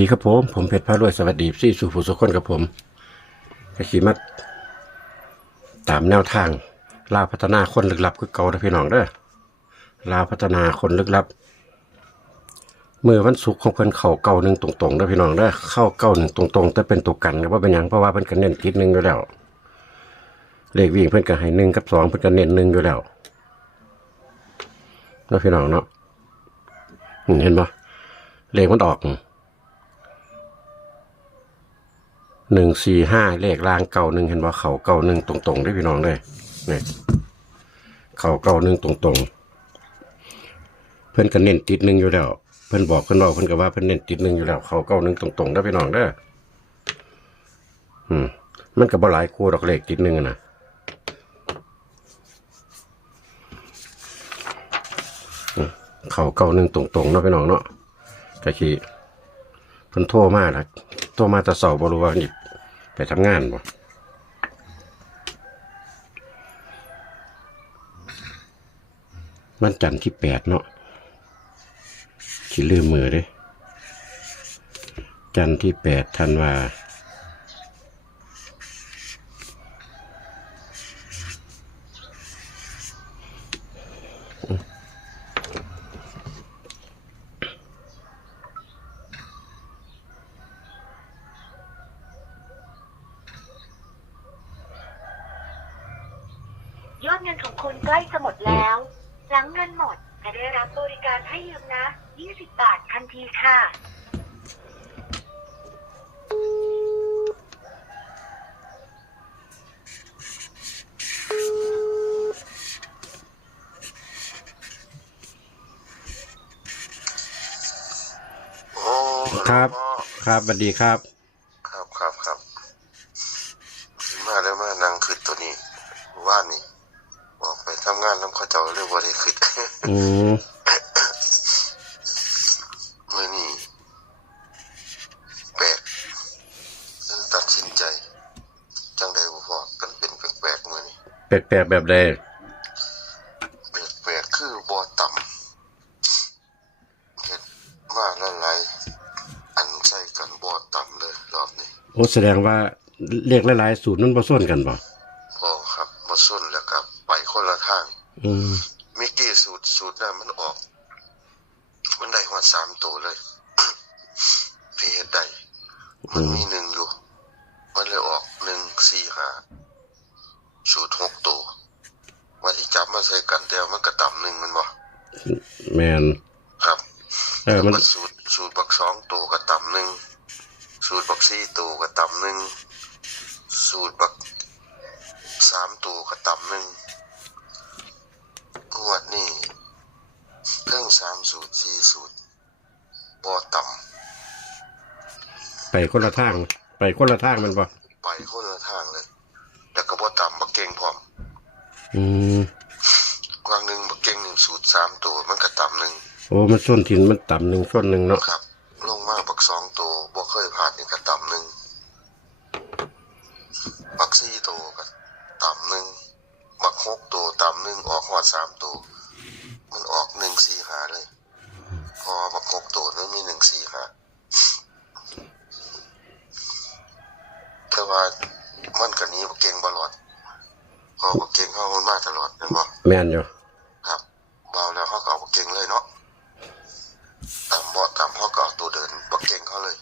ดีครับผม ผมเพชรพารวยสวัสดีซี่สู่ผู้สุขคนกับผมก็ขี่มาตามแนวทาง ลาวพัฒนาคนลึกลับคือเก่านะพี่น้องเด้อลาวพัฒนาคนลึกลับเมื่อวันศุกร์ของเพิ่นเข้าเก้าหนึ่งตรงๆเด้อพี่น้องเด้อเข้าเก้าหนึ่งตรงๆแต่เป็นตัวกันก็ว่าเป็นหยังเพราะว่าเพิ่นก็เน้นทิศหนึ่งอยู่แล้วเลขวิ่งเพิ่นก็ให้หนึ่งกับสองเพิ่นก็เน้นหนึ่งอยู่แล้วเนาะพี่น้องเนาะเห็นปะเลขมันออก หนึ่งสี่ห้าเลขรางเก่าหนึ่งเห็นว่าเขาเก่าหนึ่งตรงๆได้พี่น้องเลยเนี่ยเขาเก่าหนึ่งตรงๆ เพื่อนก็เน้นติดหนึ่งอยู่แล้ว เพื่อนบอกเพื่อนบอกเพื่อนก็ว่าเพื่อนเน้นติดหนึ่งอยู่แล้ว เขาเก่าหนึ่งตรงๆได้พี่น้องเด้ออืมมันก็บ่หลายคู่ดอกเลขติดหนึ่งนะเขาเก่าหนึ่งตรงๆเนาะพี่น้องเนาะก็คือเพิ่นโทรมาละโทรมาแต่เสาบรู้ว่านี่ ไปทำงานบ่มันจันทร์ที่แปดเนาะขี้ลืมมือเด้ จันทร์ที่แปดธันวา ยอดเงินของคุณใกล้จะหมดแล้ว หลังเงินหมดจะได้รับบริการให้ยืมนะ 20 บาททันทีค่ะ ครับ ครับสวัสดีครับครับครับมาแล้วมานั่งขึ้นตัวนี้ว่านี่ออกไปทำงานน้ำเข้าเจ้าเรียกว่าได้ขึ้นอืมเมื่อนี่แปลกตัดสินใจ จังใดบ่พอกันเป็นแปลกๆมื่อนี่แปลกๆแบบใดแปลกๆคือบ่ต่ำเฮ็ดมาหลายๆอันใส่กันบ่ต่ำเลยรอบนี้โอ้แสดงว่าเลขหลายๆสูตรมันผสมกันบ่พอครับมาส้นแล้วก็ไปคนละทางอืม มิกกี้สูตรสูตรนั้นมันออก มันได้หัวสามตัวเลย พี่เฮ็ดได้ มันมีหนึ่งอยู่ มันเลยออกหนึ่งสี่ห้าสูตรหกตัวว่าที่จับมาใส่กันแต่ว่ามันกระต่ำหนึ่งแมันบ่ แมนครับเออมันแล้วก็สูตรสูตรบักสองตัวกระต่ำหนึ่งสูตรบักสี่ตัวกระต่ำหนึ่งสูตรบักสามตัวกระต่ำหนึ่งงวดนี้เพิ่งสามสูตรสี่สูตรบ่ต่ไปคนละทาง ไปคนละทางแมันบ่ำไปคนละทางเลย แล้วก็บ่ต่ำบักเก่งพร้อม อืมก วางหนึ่งบักเก่งหนึ่งสูตรสามตัวมันกระต่ำหนึ่งโอ้มันส้นทินมันต่ำหนึ่งส้นหนึ่งเนาะครับ ลงมาบักสองตัวบ่เคยผ่านนี่กระต่ำหนึ่งบักสี่ตัวกระต่ำหนึ่งบักหกตัวต่ำหนึ่งออกหัวสามตัวมันออกหนึ่งสี่หาเลย พอบักหกตัวนั้นมีหนึ่งสี่หาแต่ว่ามันก็หนี้บักเก่งบลอดเพอบักเก่งเขามันมาตลอดนั่นบ่แม่นอยู่ครับ เบาแล้วเขาก็เอาบักเก่งเลยเนาะตามเบาะตามเขาก็เอาตัวเดินบักเก่งเขาเลย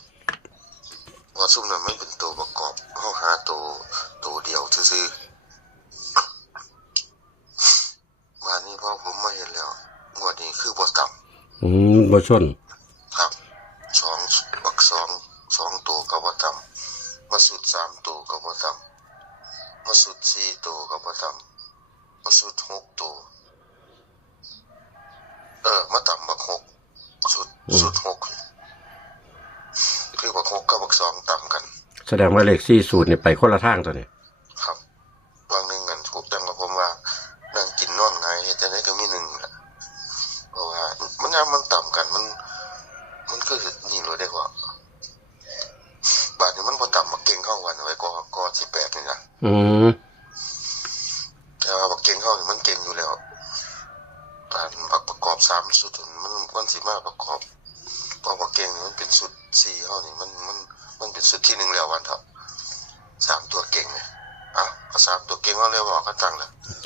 เพอซุ่มนั้นมันเป็นตัวประกอบเขาหาตัวตัวเดียวซื้อๆวันนี้พอผมมาเห็นแล้วงวดนี้คือบอต่อืมบอชน เออ มาต่ำบักหกสุดสุดหกคือบักหกกับบักสองต่ำกัน แสดงว่าเลขสี่สูตรนี่ไปคนละทางตัวนี้ครับบางหนึ่งกันถูกจังกับผมว่านั่งกินนอนไงายเฮ็ดจังไดก็มีหนึ่งแหละเพราะว่ามันยามมันต่ำกันมัน มันคือนี่เลยได้กว่าบาดนี้มันพอต่ำมาเก่งเข้าวันเอาไว้ก็ก็สิแปดนี่นะอืม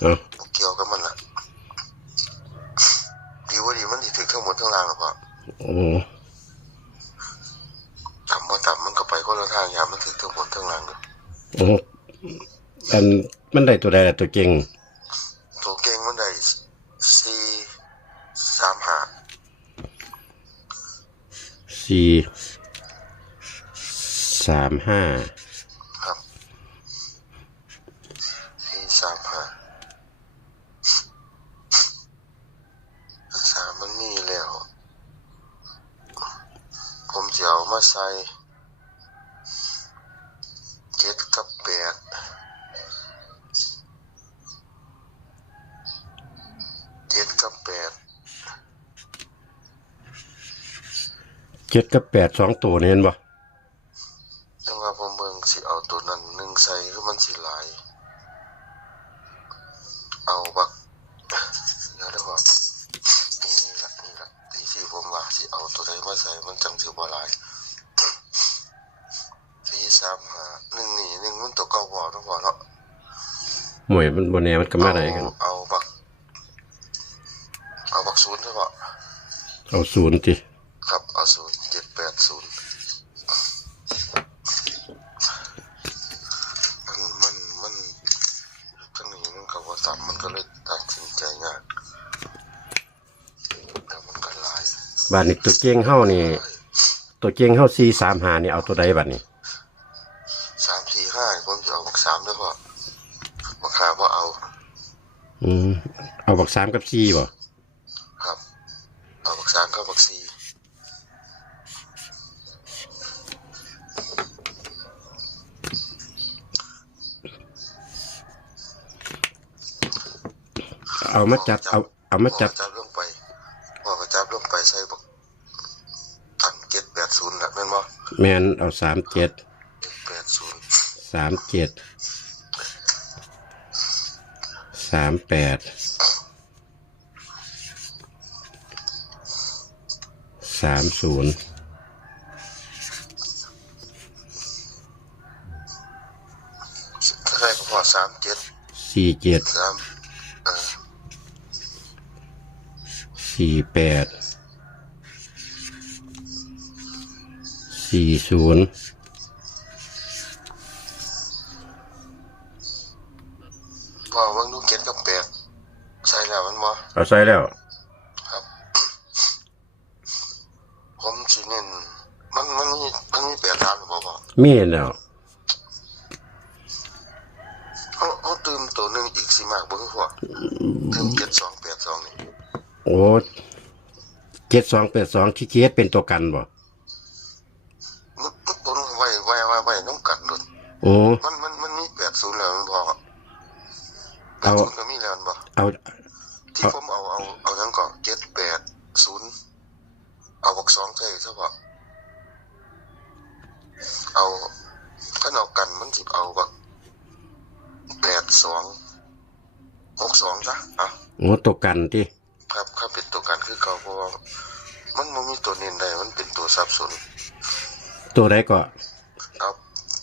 เอาบ่เกี่ยวกับมันละดีว่าดีมันสิถึงทั้งหมดทั้งรางหรอพ่อโอ้ต่ำบ่ต่ำมันก็ไปคนละทางยามมันถึงทั้งหมดทั้งรางเลยโอ้อันมันได้ตัวใดล่ะตัวเก่ง ตัวเก่งมันได้สี่สามห้าสี่สามห้าครับสี่สามห้าสามมันมีแล้ว ผ มจะเอามาใส่เจ็ดกับแปดเจ็ดกับแปดเจ็ดกับแปดสองตัวนี่เห็นบ่จังว่าผมเบิ่งสิเอาตัวนั้นหนึ่งใส่คือมันสิหลาย เอาบักเดี๋ยวได้ว่านี่นี่ละนี่ละที่ที่ผมว่าสิเอาตัวใดมาใส่มันจังสิบ่หลายสี่สามห้าหนึ่งนี่หนึ่งมัน ตัวเก่าบ่เนาะบ่เนาะหมวยมันบนแนวมันก็มาได้กัน เอาบัก เอาบักศูนย์ใช่ปะเอาศูนย์จิครับ เอาศูนย์เจ็ดแปดศูนย์มันมันมันทั้งนี้มันก็ว่าต่ำมันก็เลยตัดสินใจยากแต่มันก็หลายบ้านนี้ตัวเก่งเฮานี่ ตัวเก่งเฮาสี่สามห้านี่เอาตัวใดบัดนี้ สามสี่ห้าผมจะเอาบักสามด้วยพ่อบักหาพ่อเอา อืมเอาบักสามกับสี่บ่ครับ เอาบักสามก็บักสี่เอามาจัดเอาเอามาจัดพ่อก็จับลงไปพ่อก็จับลงไปใส่บักตันเจ็ดแปดศูนย์ละแม่นบ่แมนเอาสามเจ็ดแปดศูนย์ สามเจ็ดสามแปดสามศูนย์ใช่ก็พอสามเจ็ดสี่เจ็ดสามเออสี่แปดสี่ศูนย์ พอเบิ่งดูเจ็ดกับแปดใช่แล้วมันบ่เอาใส่แล้ว ครับ ผมสิเน้นมันมันมีมันมีแปดทางหรือเปล่าบ่มีแล้วเขาเขาตื่มตัวหนึงอีกสิมากบ่คือพวกตื่มเจ็ดสองแปดสองนี่โอ้เจ็ดสองแปดสองที่เจ็ดเป็นตัวกันบ่มันมันต้นไว้ไว้ไว้ไว้น้ำกัดหลุดโอ้มันมันมันมีแปดศูนย์แล้วมันบ่แป เอาดศูนย์ก็มีแล้วมันบ่เอาที่ผมเอาเอาเอาทั้งก่อนเจ็ดแปดศูนย์เอาบักสองใช่ใช่ปะเอาถ้าเอากันมันสิเอาบักแปดสองหกสองจ้ะอะโอ้ตัวกันที่ครับข้าเป็นตัวกันคือเก่าเพราะว่ามันมันมีตัวเน้นได้มันเป็นตัวสับสนตัวใดก็เอา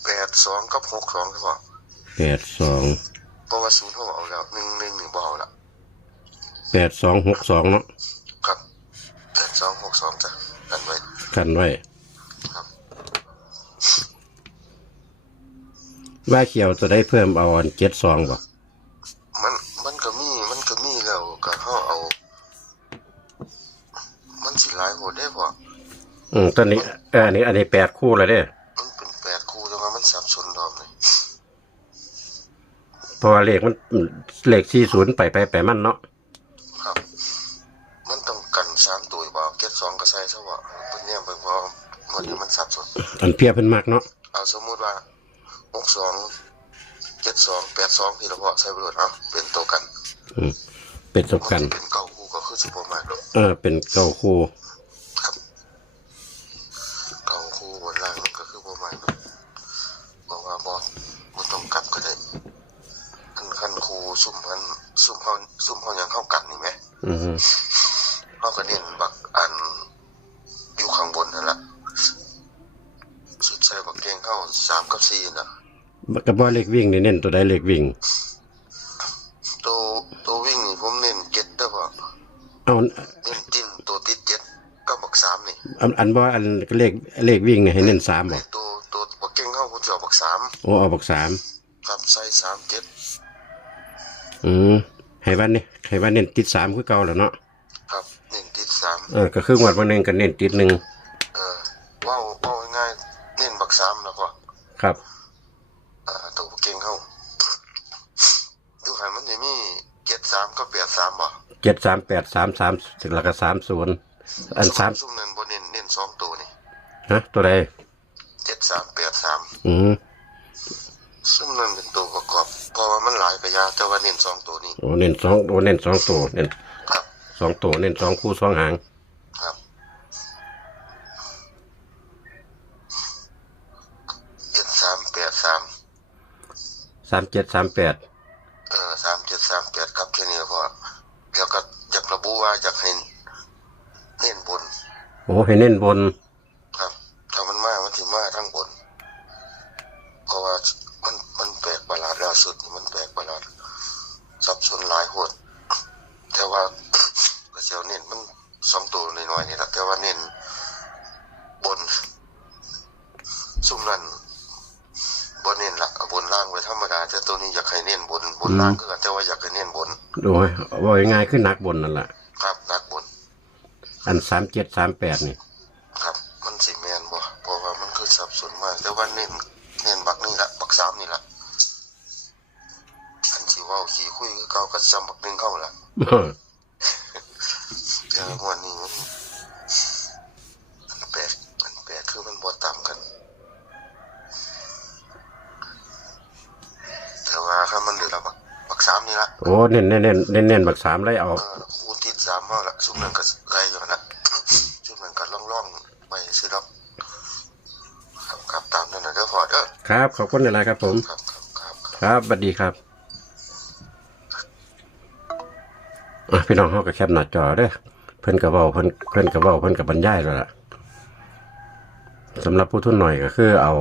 แปดสองกับหกสองใช่ปะแปดสอง เพราะว่าศูนย์เขาเอาแล้วหนึ่งหนึ่งหนึ่งบ่เอาละแปดสองหกสองเนาะครับแปดสองหกสองจ้ะกันไว้กันไว้ครับว่าเขียวตัวได้เพิ่มเอาอันเจ็ดสองบ่มันมันก็มีมันก็มีแล้วก็เขาเอา มันสิหลายโหดได้พออืมตอนนี้เอออันนี้อันนี้แปดคู่แล้วเด้อ มันเป็นแปดคู่แต่ว่ามันสับสนรอบเลย เพราะว่าเลขมันเลขสี่ศูนย์ไปไปไปมันเนาะครับ มันต้องกันสามตัวบ่เก็ตสองก็ใส่ซะว่าเป็นเนี่ยเป็นเพราะมันนี้มันสับสนอันเพียเพิ่นมากเนาะเอาสมมุติว่าหกสองเจ็ดสองแปดสองที่เราพอใส่ไปเลยเอาเป็นตัวกัน อืมเป็นตัวกันมัสิเป็นเก้าคู่ก็คือสิบประมาณหรอกเออเป็นเก้าคู่ ครับเก้าคู่บนล่างมันก็คือประมาณนั้นบอกว่าบอสมันต้องกลับก็ได้คันคันคู่ซุ่มพันซุ่มเขาซุ่มเขายังเข้า กันนี่ไหมอืมเขาก็เน้นบักอันอยู่ข้างบนนั่นแหละกับสี่นะก็บ่เลขวิ่งนี่เน้นตัวใดเลขวิ่งตัวตัววิ่งนี่ผมเน้นเจ็ดเด้อพ่อเอาเน้นจิ้นตัวติดเจ็ดกับบักสามนี่อันอันบ่อันเลขเลขวิ่งนี่ให้เน้นสามบ่ตัวตัวบักเก่งเข้าผมจะเอาบักสามโอ้เอาบักสามครับใส่สามเจ็ดอืม ให้ว่านี่ให้ว่าเน้นติดสามคือเก่าแล้วเนาะครับเน้นติดสามเออก็คืองวดวันหนึงก็เน้นติดหนึ่งเออเว้าเว้าง่ายๆเน้นบักสามแล้วพ่อครับอ่าตัวบักเก่งเข้าดูหันมันจะมีเจ็ดสามก็แปดสามบ่เจ็ดสามแปดสามสามแล้วก็สามศูนย์อันสามซุ่มนั้นบนเน้นเน้นสองตัวนี่ฮะตัวใดเจ็ดสามแปดสามอืมซุ่มนั้นเป็นตัวประกอบเพราะว่ามันหลายไปยาแต่ว่าเน้นสองตัวนี้โอ้เน้นสองโอ้เน้นสองตัวเน้นครับสองตัวเน้นสองคู่สองหางครับเจ็ดสามแปดสามสามเจ็ดสามแปดเออสามเจ็ดสามแปดครับแค่นี้ก็พอแล้วก็อยากระบุว่าอยากเห็นเน้นบน โอ้ให้เน้นบน ครับ ถ้ามันมามันถึมาทั้งบน เพราะว่ามันมันแปลกประหลาดล่าสุดนี่มันแปลกประหลาดสับสนหลายโหดแต่ว่า กระเซียวเน้นมันสองตัวน้อยๆนี่แหละแต่ว่าเน้นบน ซุ่มนั่นบนเน้นละเอาบนล่างไว้ธรรมดาแต่ตัวนี้อยากให้เน้นบนบนล่างก็กันแต่ว่าอยากให้เน้นบนโอ้ยว่าง่ายขึ้นนักบนนั่นแหละครับนักบน อันสามเจ็ดสามแปดนี่ ครับ มันสิแมนบ่เพราะว่ามันคือสับสนมากแต่ว่าเน้นเน้นบักนี่ละบักสามนี่ละอันสิเว่าขี่คุยคือเก่ากับซ้ำบักหนึงเข้าละเออแต่ในวันนี้มันมันแปลกมันแปลกคือมันบ่ตามกัน แต่ว่าถ้ามันเหลือละบักบักสามนี่ละ โอ้เน้นเน้นเน้นเน้นเน้นบักสามไล่เอาเออคูณติดสามมาละซุ่มนั้นก็ไรอยู่นะซุ่มนั้นก็ล่องๆไปซื้อดอกครับครับตามนั้นนะเด้อพอเด้อครับ ขอบคุณอะไรครับผม ครับครับครับครับ ครับสวัสดีครับอะพี่น้องเขาก็แคปหน้าจอเด้อเพิ่นกระเบ้าเพิ่นเพิ่นกระเบ้าเพิ่นกับบรรยายแล้วล่ะสำหรับผู้ทุนหน่อยก็คือเอา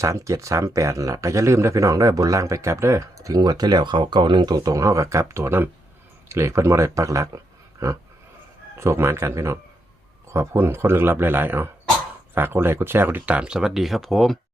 สามเจ็ดสามแปดล่ะก็อย่าลืมได้พี่น้องได้บนล่างไปกลับเด้อถึงงวดที่แล้วเขาเก้าหนึ่งตรงๆเข้ากับกลับตัวน้ำเหล็กเพิ่นมาได้ปักหลักเอาโชคหมานกันพี่น้องขอบคุณคนลึกลับหลายๆเอาฝากกดไลค์กดแชร์กดติดตามสวัสดีครับผม